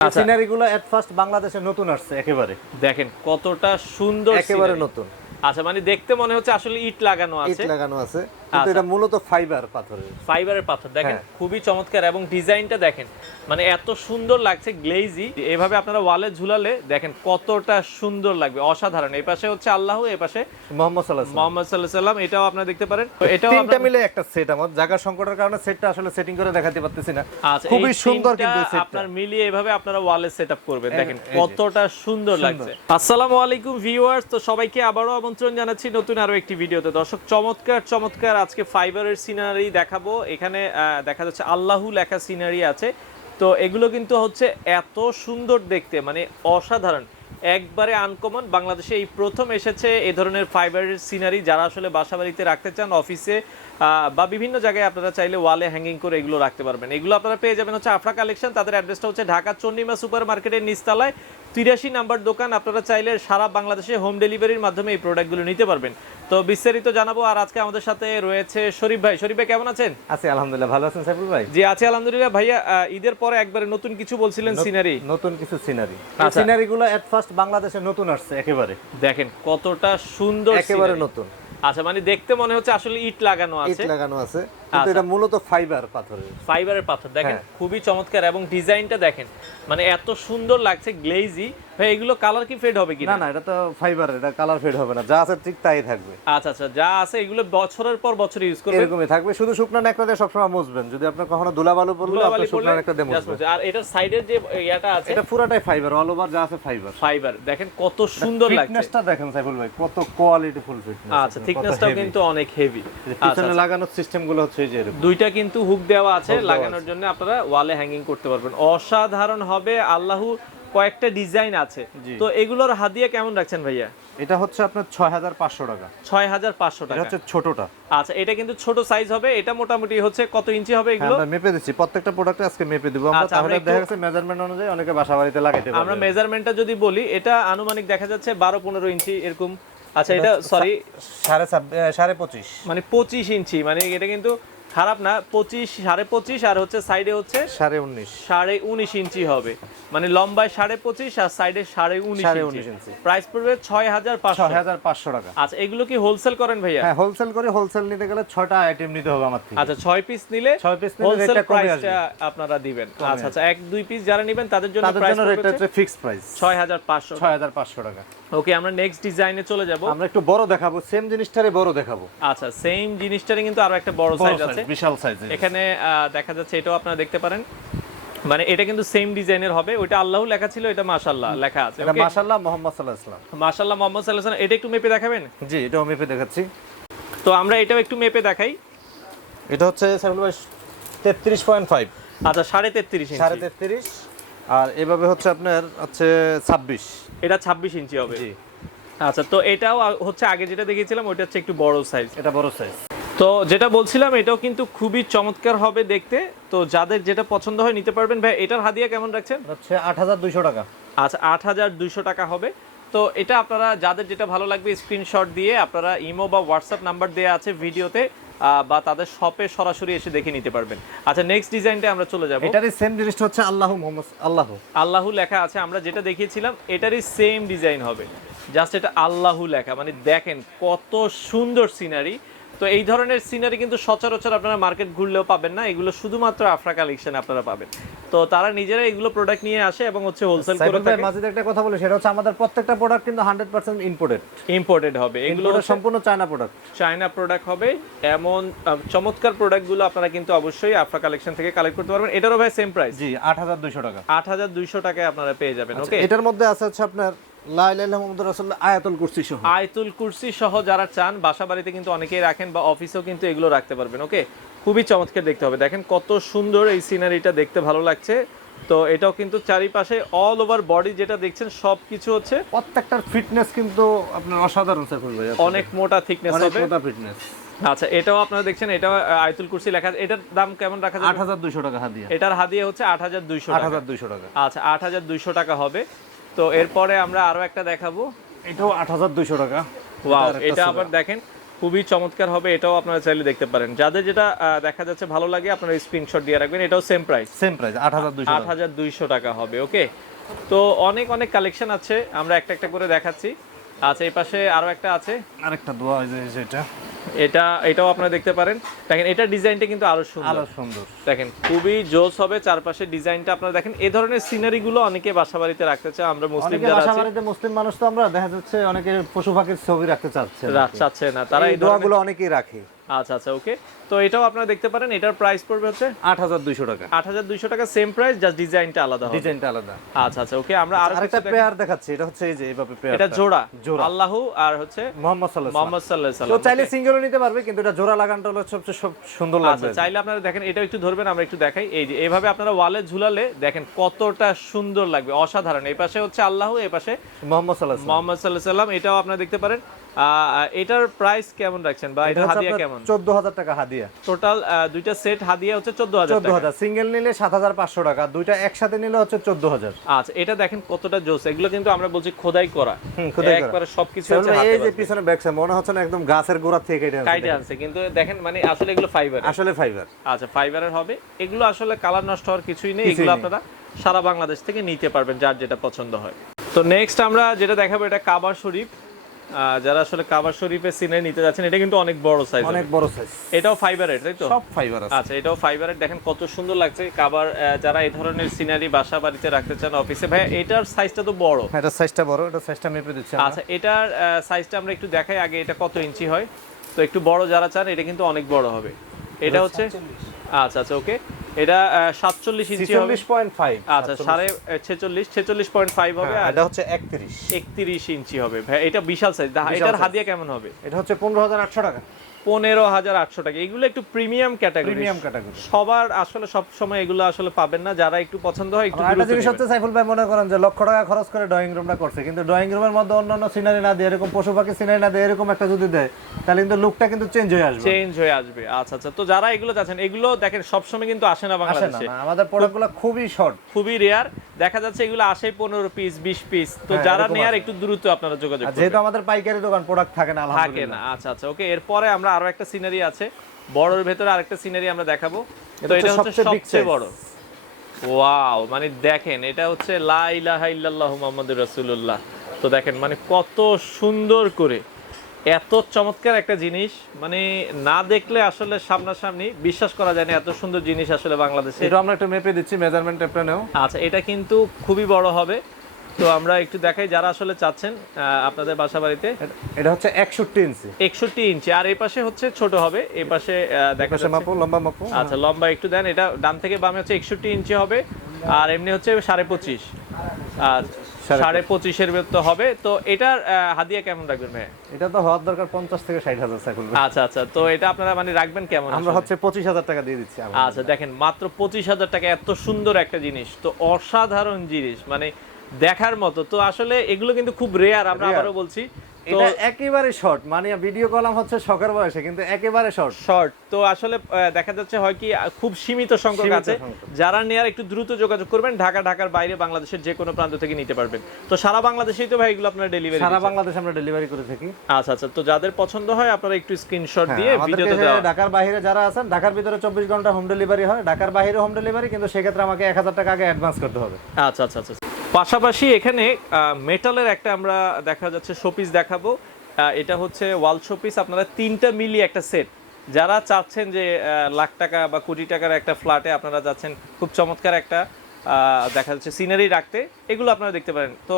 আচ্ছা। সিনারি গুলো at first বাংলাদেশে নতুন আসছে একেবারে দেখেন কতটা সুন্দর একেবারে নতুন আচ্ছা মানে দেখতে মনে হচ্ছে আসলে ইট লাগানো আছে ইট লাগানো আছে। এটা মূলত ফাইবার পাথরের। ফাইবারের পাথর দেখেন হ্যাঁ। খুবই চমৎকার এবং ডিজাইনটা দেখেন মানে এত সুন্দর লাগছে গ্লেজি। এভাবে আপনারা ওয়ালে ঝুলালে দেখেন কতটা সুন্দর লাগবে অসাধারণ। এই পাশে হচ্ছে আল্লাহ এই পাশে মোহাম্মদ সাল্লাহ মোহাম্মদ সাল্লাহ সাল্লাম এটাও আপনারা দেখতে পারেন। এটাও তিনটা মিলে একটা সেট আমার। জায়গা সংকটের কারণে সেটটা আসলে সেটিং করে দেখাতে পারতেছি না। আচ্ছা, খুবই সুন্দর কিন্তু সেটটা আপনার মিলিয়ে এভাবে আপনারা ওয়ালে সেট আপ করবেন দেখেন কতটা সুন্দর লাগছে। আসসালামু আলাইকুম ভিউয়ার্স তো সবাইকে আবারও আমন্ত্রণ জানাচ্ছি নতুন আরও একটি ভিডিওতে দর্শক চমৎকার চমৎকার আজকে ফাইবারের সিনারি দেখাবো। এখানে দেখা যাচ্ছে আল্লাহু লেখা সিনারি আছে। তো এগুলো কিন্তু হচ্ছে এত সুন্দর দেখতে মানে অসাধারণ। একবারে আনকমন বাংলাদেশে এই প্রথম এসেছে এই ধরনের ফাইবারের সিনারি যারা আসলে বাসাবাড়িতে রাখতে চান অফিসে বা বিভিন্ন জায়গায় আপনারা চাইলে ওয়ালে হ্যাঙ্গিং করে এগুলো রাখতে পারবেন। এগুলো আপনারা পেয়ে যাবেন হচ্ছে আফরা কালেকশন তাদের অ্যাড্রেসটা হচ্ছে ঢাকা চন্ডিমা সুপার মার্কেটের নিচতলায়। তিরাশি নাম্বার দোকান আপনারা চাইলে সারা বাংলাদেশে হোম ডেলিভারির মাধ্যমে এই প্রোডাক্টগুলো নিতে পারবেন। তো বিস্তারিত জানাব আর আজকে আমাদের সাথে রয়েছে শরীফ ভাই। শরীফ ভাই কেমন আছেন? আছি আলহামদুলিল্লাহ। ভালো আছেন সাইফুল ভাই? জি আছে আলহামদুলিল্লাহ। ভাইয়া ঈদের পরে একবারে নতুন কিছু বলছিলেন সিনারি নতুন কিছু সিনারি আচ্ছা। সিনারি গুলো এট ফার্স্ট বাংলাদেশে নতুন আসছে একেবারে। দেখেন কতটা সুন্দর একেবারে নতুন। আচ্ছা মানে দেখতে মনে হচ্ছে আসলে ইট লাগানো আছে। ইট লাগানো আছে। এটা মূলত ফাইবার পাথরের। ফাইবারের পাথর দেখেন হ্যাঁ। খুবই চমৎকার এবং ডিজাইনটা দেখেন মানে এত সুন্দর লাগছে গ্লেজি ভাই এগুলো কালার কি ফেড হবে না না এটা তো ফাইবার এটা কালার ফেড হবে না। যা আছে ঠিক তাই থাকবে। আচ্ছা আচ্ছা যা আছে এগুলো বছরের পর বছর ইউজ করবেন। এরকমই থাকবে। শুধু শুকনো নেকড়া দিয়ে সবসময় মুছবেন। যদি আপনার কখনো ধুলাবালু পড়ল আপনি শুকনো দিয়ে মুছবেন। আর এটার সাইডের যে ইয়াটা আছে এটা পুরাটাই ফাইবার অল ওভার যা আছে ফাইবার। ফাইবার দেখেন কত সুন্দর লাগছে। ফিটনেসটা দেখেন সাইফুল ভাই কত কোয়ালিটি ফুল ফিটনেস আচ্ছা থিকনেসটাও কিন্তু অনেক হেভি পিছনে লাগানোর সিস্টেমগুলো হচ্ছে এই যে এরকম দুইটা কিন্তু হুক দেওয়া আছে লাগানোর জন্য আপনারা ওয়ালে হ্যাঙ্গিং করতে পারবেন। অসাধারণ হবে আল্লাহু কয়েকটা ডিজাইন আছে। তো এগুলোর হাদিয়া কেমন রাখছেন ভাইয়া? এটা হচ্ছে আপনার ছয় হাজার পাঁচশো টাকা। ছয় হাজার পাঁচশো টাকা। হচ্ছে ছোটটা। আচ্ছা এটা কিন্তু ছোট সাইজ হবে এটা মোটামুটি হচ্ছে কত ইঞ্চি হবে হ্যাঁ, এগুলো আমরা মেপে দিচ্ছি। প্রত্যেকটা প্রোডাক্ট আজকে মেপে দিব আমরা। আচ্ছা, তাহলে দেখা গেছে মেজারমেন্ট অনুযায়ী অনেকে বাসা বাড়িতে লাগাইতে আমরা পারবে। মেজারমেন্টটা যদি বলি এটা আনুমানিক দেখা যাচ্ছে বারো পনেরো ইঞ্চি এরকম আচ্ছা এটা সরি সাড়ে সাড়ে পঁচিশ। মানে পঁচিশ ইঞ্চি মানে এটা কিন্তু খারাপ না পঁচিশ সাড়ে পঁচিশ আর হচ্ছে সাইডে হচ্ছে সাড়ে উনিশ। সাড়ে উনিশ ইঞ্চি হবে। মানে লম্বায় সাড়ে পঁচিশ আর সাইডে সাড়ে উনিশ ইঞ্চি। প্রাইস পড়বে ছয় হাজার পাঁচশো। হাজার পাঁচশো টাকা। আচ্ছা এগুলো কি হোলসেল করেন ভাইয়া? হ্যাঁ হোলসেল করে হোলসেল নিতে গেলে ছয়টা আইটেম নিতে হবে আমার আচ্ছা ছয় পিস নিলে ছয় নিলে হোলসেল প্রাইসটা আপনারা দিবেন। আচ্ছা আচ্ছা এক দুই পিস যারা নেবেন তাদের জন্য তাদের প্রাইস জন্য রেটটা হচ্ছে ফিক্সড প্রাইস ছয় হাজার পাঁচশো ছয় হাজার পাঁচশো টাকা। ওকে আমরা নেক্সট ডিজাইনে চলে যাব। আমরা একটু বড় দেখাবো সেম জিনিসটারই বড় দেখাবো। আচ্ছা সেম জিনিসটারই কিন্তু আরও একটা বড় সাইজ আছে। বিশাল সাইজ এখানে দেখা যাচ্ছে এটাও আপনারা দেখতে পারেন। মানে এটা কিন্তু সেম ডিজাইনের হবে। ওইটা আল্লাহ লেখা ছিল এটা মাশাআল্লাহ লেখা আছে এটা মাশাআল্লাহ মোহাম্মদ সাল্লাহ ইসলাম মাশাআল্লাহ মোহাম্মদ সাল্লাল্লাহু আলাইহি এটা একটু মেপে দেখাবেন? জি এটাও মেপে দেখাচ্ছি। তো আমরা এটাও একটু মেপে দেখাই। এটা হচ্ছে সাইফুল ভাই তেত্রিশ পয়েন্ট ফাইভ আচ্ছা সাড়ে তেত্রিশ সাড়ে তেত্রিশ। আর এভাবে হচ্ছে আপনার হচ্ছে ছাব্বিশ। এটা ছাব্বিশ ইঞ্চি হবে। জি। আচ্ছা তো এটাও হচ্ছে আগে যেটা দেখিয়েছিলাম ওইটা হচ্ছে একটু বড় সাইজ এটা বড় সাইজ তো যেটা বলছিলাম এটাও কিন্তু খুবই চমৎকার হবে দেখতে। তো যাদের যেটা পছন্দ হয় নিতে পারবেন। ভাই এটার হাদিয়া কেমন রাখছেন? হচ্ছে আট হাজার দুইশো টাকা। আচ্ছা আট হাজার দুইশো টাকা হবে। তো এটা আপনারা যাদের যেটা ভালো লাগবে স্ক্রিনশট দিয়ে আপনারা ইমো বা হোয়াটসঅ্যাপ নাম্বার দেওয়া আছে ভিডিওতে বা তাদের শপে সরাসরি এসে দেখে নিতে পারবেন। আচ্ছা নেক্সট ডিজাইনটা আমরা চলে যাব। এটারই সেম জিনিসটা হচ্ছে আল্লাহ মোহাম্মদ আল্লাহ। আল্লাহু লেখা আছে আমরা যেটা দেখিয়েছিলাম এটারই সেম ডিজাইন হবে। জাস্ট এটা আল্লাহু লেখা মানে দেখেন কত সুন্দর সিনারি তো এই ধরনের সিনারি কিন্তু সচরাচর আপনারা মার্কেট ঘুরলেও পাবেন না। এগুলো শুধুমাত্র আফ্রা কালেকশন আপনারা পাবেন। তো তারা নিজেরা এগুলো প্রোডাক্ট নিয়ে আসে এবং হচ্ছে হোলসেল করে থাকে। মাঝে একটা কথা বলি সেটা হচ্ছে আমাদের প্রত্যেকটা প্রোডাক্ট কিন্তু হান্ড্রেড পার্সেন্ট ইম্পোর্টেড ইম্পোর্টেড হবে। এগুলো সম্পূর্ণ চায়না প্রোডাক্ট চায়না প্রোডাক্ট হবে। এমন চমৎকার প্রোডাক্টগুলো আপনারা কিন্তু অবশ্যই আফ্রা কালেকশন থেকে কালেক্ট করতে পারবেন। এটারও ভাই সেম প্রাইস জি আট হাজার দুইশো টাকা। আট হাজার দুইশো টাকায় আপনারা পেয়ে যাবেন ওকে এটার মধ্যে আছে হচ্ছে আপনার আয়াতুল কুরসি সহ। আয়তুল কুরসি সহ যারা চান বাসা বাড়িতে কিন্তু অনেকেই রাখেন বা অফিসেও কিন্তু এগুলো রাখতে পারবেন ওকে? খুবই চমৎকার দেখতে হবে। দেখেন কত সুন্দর এই সিনারিটা দেখতে ভালো লাগছে। তো এটাও কিন্তু চারিপাশে অল ওভার বডি যেটা দেখছেন সব কিছু হচ্ছে প্রত্যেকটার ফিটনেস কিন্তু আপনার অসাধারণ অনেক মোটা থিকনেস হবে। মোটা ফিটনেস আচ্ছা এটাও আপনারা দেখছেন আহ, আয়তুল কুরসি লেখা এটার দাম কেমন রাখা আট যাবে হাজার দুইশো টাকা হাদিয়া। এটার হাদিয়া হচ্ছে আট হাজার দুইশো আট টাকা। হাজার দুইশো টাকা। আচ্ছা আট হাজার দুইশো টাকা হবে। তো এরপরে আমরা আরও একটা দেখাবো। এটাও আট হাজার দুইশো টাকা। ওয়াও এটা আবার দেখেন খুবই চমৎকার হবে এটাও আপনারা চাইলে দেখতে পারেন। যাদের যেটা দেখা যাচ্ছে ভালো লাগে আপনারা স্ক্রিনশট দিয়ে রাখবেন এটাও সেম প্রাইস সেম প্রাইস আট হাজার দুইশো আট হাজার দুইশো টাকা হবে ওকে তো অনেক অনেক কালেকশন আছে আমরা একটা একটা করে দেখাচ্ছি। আচ্ছা এই পাশে আরও একটা আছে। আরেকটা দোয়া যেটা এটা এটাও আপনারা দেখতে পারেন। দেখেন এটা ডিজাইনটা কিন্তু আরও সুন্দর। আরও সুন্দর। দেখেন খুবই জোস হবে চারপাশে ডিজাইনটা। আপনারা দেখেন এই ধরনের সিনারি গুলো অনেকে বাসা বাড়িতে রাখতে চায়। আমরা মুসলিম যারা আছি। বাড়িতে মুসলিম মানুষ তো আমরা দেখা যাচ্ছে অনেকে পশু পাখির ছবি রাখতে চাচ্ছে না। চাচ্ছে না। তারা এই দোয়াগুলো অনেকেই রাখে। আচ্ছা আচ্ছা ওকে তো এটাও আপনারা দেখতে পারেন এটার প্রাইস পড়বে হচ্ছে আট হাজার দুইশো টাকা। আট হাজার দুইশো টাকা সেম প্রাইস জাস্ট ডিজাইনটা আলাদা ডিজাইনটা আলাদা। আচ্ছা আচ্ছা ওকে আমরা আরও আরেকটা পেয়ার দেখাচ্ছি এটা হচ্ছে এই যে এইভাবে পেয়ার এটা জোড়া জোড়া। আল্লাহ আর হচ্ছে মোহাম্মদ সাল্লাহ মোহাম্মদ সাল্লাহ তো সাল্লাম। চাইলে সিঙ্গেলও নিতে পারবে কিন্তু এটা জোড়া লাগানটা হলো সবচেয়ে সব সুন্দর লাগবে। আচ্ছা চাইলে আপনারা দেখেন এটা একটু ধরবেন আমরা একটু দেখাই। এই যে এইভাবে আপনারা ওয়ালে ঝুলালে দেখেন কতটা সুন্দর লাগবে অসাধারণ। এই পাশে হচ্ছে আল্লাহ এই পাশে মোহাম্মদ সাল্লাহ মোহাম্মদ সাল্লাহ সাল্লাম এটাও আপনারা দেখতে পারেন। এটার প্রাইস কেমন রাখছেন বা এটার হাদিয়া কেমন? চোদ্দ হাজার টাকা হাদিয়া। টোটাল দুইটা সেট হাদিয়া হচ্ছে চোদ্দ হাজার চোদ্দ সিঙ্গেল নিলে সাত হাজার পাঁচশো টাকা দুইটা একসাথে নিলে হচ্ছে চোদ্দ হাজার আচ্ছা এটা দেখেন কতটা জোস। এগুলো কিন্তু আমরা বলছি খোদাই করা। খোদাই করা। একবারে সবকিছু হচ্ছে হাতে এই যে পিছনে মনে হচ্ছে না একদম গাছের গোড়া থেকে। কাইটে আনছে কিন্তু দেখেন মানে আসলে এগুলো ফাইবার আসলে ফাইবার আচ্ছা ফাইবারের হবে। এগুলো আসলে কালার নষ্ট হওয়ার কিছুই নেই। এগুলো আপনারা সারা বাংলাদেশ থেকে নিতে পারবেন যার যেটা পছন্দ হয়। তো নেক্সট আমরা যেটা দেখাবো এটা কাবার শরীফ। যারা আসলে কাবার শরীফের সিনে নিতে যাচ্ছেন এটা কিন্তু অনেক বড় সাইজ অনেক বড় সাইজ এটাও ফাইবারের তাই তো? সব ফাইবার আছে। আচ্ছা এটাও ফাইবারের দেখেন কত সুন্দর লাগছে কাবার যারা এই ধরনের সিনারি বাসা বাড়িতে রাখতে চান অফিসে ভাই এটার সাইজটা তো বড়। হ্যাঁ, এটা সাইজটা বড় এটা সাইজটা মেপে দিচ্ছি আচ্ছা এটার সাইজটা আমরা একটু দেখাই আগে এটা কত ইঞ্চি হয়। তো একটু বড় যারা চান এটা কিন্তু অনেক বড় হবে। এটা হচ্ছে আচ্ছা আচ্ছা ওকে এটা সাতচল্লিশ ইঞ্চি হবে। 46.5 আচ্ছা সাড়ে ছেচল্লিশ ছেচল্লিশ পয়েন্ট ফাইভ হবে হ্যাঁ, আর এটা হচ্ছে 31 একত্রিশ ইঞ্চি হবে। ভাই এটা বিশাল সাইজ এটার। হাদিয়া কেমন হবে? এটা হচ্ছে 15800 টাকা। পনেরো হাজার আটশো টাকা। এগুলো একটু প্রিমিয়াম ক্যাটাগরি প্রিমিয়াম ক্যাটাগরি সবার আসলে সব সময় এগুলো আসলে পাবেন না। যারা একটু পছন্দ হয় একটু দ্রুত জিনিস হচ্ছে সাইফুল ভাই মনে করেন যে লক্ষ টাকা খরচ করে ড্রয়িং রুমটা করছে। কিন্তু ড্রয়িং রুমের মধ্যে অন্যান্য সিনারি না দিয়ে এরকম পশু পাখি সিনারি না দিয়ে এরকম একটা যদি দেয় তাহলে কিন্তু লুকটা কিন্তু চেঞ্জ হয়ে আসবে। চেঞ্জ হয়ে আসবে। আচ্ছা আচ্ছা। তো যারা এগুলো যাচ্ছেন এগুলো দেখেন সবসময় কিন্তু আসে না বাংলাদেশে। আমাদের প্রোডাক্টগুলো খুবই শর্ট খুবই রেয়ার দেখা যাচ্ছে এগুলো আসে পনেরো পিস বিশ পিস তো হ্যাঁ, যারা নেয়ার একটু দ্রুত আপনারা যোগাযোগ যেহেতু আমাদের পাইকারি দোকান প্রোডাক্ট থাকে না থাকে না। আচ্ছা আচ্ছা। ওকে এরপরে আমরা আরও একটা সিনারি আছে। বড়র ভেতরে আরেকটা সিনারি আমরা দেখাবো। তো এটা হচ্ছে সবচেয়ে। বড়। ওয়াও মানে দেখেন এটা হচ্ছে লা ইলাহা ইল্লাল্লাহু মুহাম্মাদুর রাসূলুল্লাহ। তো দেখেন মানে কত সুন্দর করে এত চমৎকার একটা জিনিস। মানে না দেখলে আসলে সামনাসামনি বিশ্বাস করা যায় না এত সুন্দর জিনিস আসলে বাংলাদেশে। এটা আমরা একটু মেপে দিচ্ছি মেজারমেন্ট আচ্ছা এটা কিন্তু খুবই বড় হবে। তো আমরা একটু দেখাই যারা আসলে চাচ্ছেন আপনাদের বাসা বাড়িতে এটা- হচ্ছে 61 ইঞ্চি। একষট্টি ইঞ্চি আর এই পাশে হচ্ছে ছোট হবে এই পাশে দেখা মাপো লম্বা মাপো। আচ্ছা লম্বা একটু দেন এটা ডান থেকে বামে হচ্ছে একষট্টি ইঞ্চি হবে আর এমনি হচ্ছে সাড়ে পঁচিশ। আর সাড়ে পঁচিশের ভেতর হবে তো এটার হাদিয়া কেমন রাখবেন ভাই এটা তো হওয়ার দরকার 50 থেকে 60 হাজার আচ্ছা আচ্ছা তো এটা আপনারা মানে রাখবেন কেমন আমরা? হচ্ছে 25000 টাকা দিয়ে দিচ্ছি। আচ্ছা দেখেন মাত্র পঁচিশ হাজার টাকা এত সুন্দর একটা জিনিস তো অসাধারণ জিনিস মানে দেখার মতো। তো আসলে এগুলো কিন্তু খুব রেয়ার আমরা আবারও বলছি। এটা একেবারে শর্ট মানে ভিডিও কলাম হচ্ছে শখের বয়সে কিন্তু একেবারে শর্ট শর্ট তো আসলে দেখা যাচ্ছে হয় কি খুব সীমিত সংখ্যক আছে। যারা নেয়ার একটু দ্রুত যোগাযোগ করবেন ঢাকা ঢাকার বাইরে বাংলাদেশের যে কোনো প্রান্ত থেকে নিতে পারবেন। তো সারা বাংলাদেশেই তো ভাই এগুলো আপনারা ডেলিভারি সারা বাংলাদেশে আমরা ডেলিভারি করে থাকি। আচ্ছা আচ্ছা। তো যাদের পছন্দ হয় আপনারা একটু স্ক্রিনশট দিয়ে হ্যাঁ, ভিডিওতে আমাদেরকে দেওয়া ঢাকার বাইরে যারা আছেন ঢাকার ভিতরে চব্বিশ ঘণ্টা হোম ডেলিভারি হয়। ঢাকার বাইরে হোম ডেলিভারি কিন্তু সেক্ষেত্রে আমাকে এক হাজার টাকা আগে অ্যাডভান্স করতে হবে। আচ্ছা আচ্ছা আচ্ছা। পাশাপাশি এখানে মেটালের একটা আমরা দেখা যাচ্ছে শোপিস দেখাবো। এটা হচ্ছে ওয়াল শোপিস আপনারা তিনটা মিলিয়ে একটা সেট যারা চাচ্ছেন যে লাখ টাকা বা কোটি টাকার একটা ফ্ল্যাটে আপনারা যাচ্ছেন খুব চমৎকার একটা দেখা যাচ্ছে সিনারি রাখতে। এগুলো আপনারা দেখতে পারেন। তো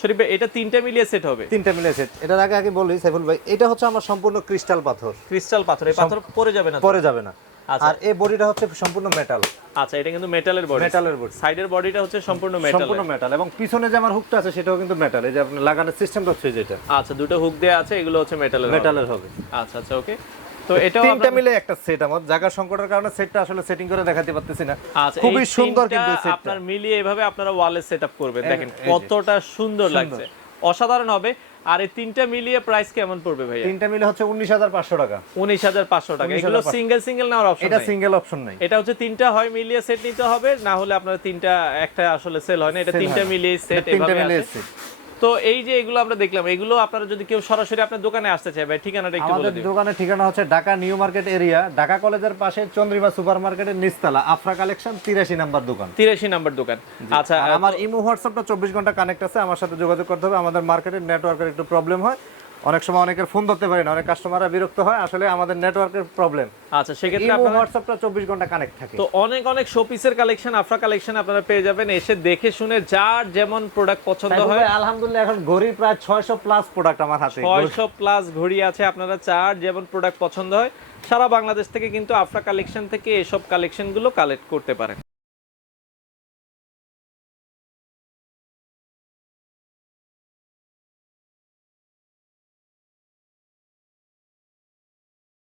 শরীফ ভাই, এটা তিনটা মিলিয়ে সেট হবে? তিনটা মিলিয়ে সেট এটার আগে আগে বলি সাইফুল ভাই এটা হচ্ছে আমার সম্পূর্ণ ক্রিস্টাল পাথর। ক্রিস্টাল পাথর। এই পাথর পরে যাবে না পরে যাবে না। আর এই বডিটা হচ্ছে সম্পূর্ণ মেটাল আচ্ছা এটা কিন্তু মেটালের বডি মেটালের বডি সাইডের বডিটা হচ্ছে সম্পূর্ণ মেটাল সম্পূর্ণ মেটাল এবং পিছনে যে আমার হুকটা আছে সেটাও কিন্তু মেটাল এই যে আপনি লাগানোর সিস্টেমটা হচ্ছে যেটা। আচ্ছা দুটো হুক দেওয়া আছে এগুলো হচ্ছে মেটালের মেটালের হবে। আচ্ছা আচ্ছা ওকে তো এটাও তিনটা মিলে একটা সেট আমার। জায়গা সংকটের কারণে সেটটা আসলে সেটিং করে দেখাতে পারতেছি না। আচ্ছা খুবই সুন্দর কিন্তু সেটটা আপনার মিলিয়ে এভাবে আপনারা ওয়ালে সেটআপ করবেন। দেখেন কতটা সুন্দর। লাগছে। অসাধারণ হবে। আর এই তিনটা মিলিয়ে প্রাইস কেমন পড়বে ভাই তিনটা মিলে হচ্ছে উনিশ হাজার পাঁচশো টাকা। উনিশ হাজার পাঁচশো টাকা। এগুলো সিঙ্গেল সিঙ্গেল নেওয়ার অপশন এটা সিঙ্গেল অপশন নাই। এটা হচ্ছে তিনটা হয় মিলিয়ে সেট নিতে হবে না হলে আপনার তিনটা একটা আসলে সেল হয় না। এটা তিনটা মিলিয়ে সেট এভাবে set। তো এই যে এগুলো আমরা দেখলাম এগুলো আপনারা যদি কেউ সরাসরি আপনার দোকানে আসতে চায় ভাই ঠিকানাটা একটু বলে আমাদের দিন দোকানের ঠিকানা হচ্ছে Dhaka new market area Dhaka কলেজের পাশে চন্দ্রিমা সুপারমার্কেটের নিচতলা আফরা কালেকশন তিরাশি নাম্বার দোকান। তিরাশি নাম্বার দোকান। আচ্ছা আমার ইমো হোয়াটসঅ্যাপটা চব্বিশ ঘণ্টা কানেক্ট আছে আমার সাথে যোগাযোগ করতে হবে। আমাদের মার্কেটের নেটওয়ার্কের একটু প্রবলেম হয়। অনেক সময় অনেকের ফোন ধরতে পারি না অনেক কাস্টমাররা বিরক্ত হয় আসলে আমাদের নেটওয়ার্কের প্রবলেম আচ্ছা সেক্ষেত্রে আপনারা হোয়াটসঅ্যাপটা চব্বিশ ঘণ্টা কানেক্ট থাকে। তো অনেক অনেক শোপিসের কালেকশন আফরা কালেকশন আপনারা পেয়ে যাবেন এসে দেখে শুনে যার যেমন প্রোডাক্ট পছন্দ হয় আলহামদুলিল্লাহ এখন ঘড়ি প্রায় ছয়শো প্লাস প্রোডাক্ট আমার হাতে। ছয়শো প্লাস ঘড়ি আছে আপনারা চার যেমন প্রোডাক্ট পছন্দ হয় সারা বাংলাদেশ থেকে কিন্তু আফরা কালেকশন থেকে এসব কালেকশনগুলো কালেক্ট করতে পারেন।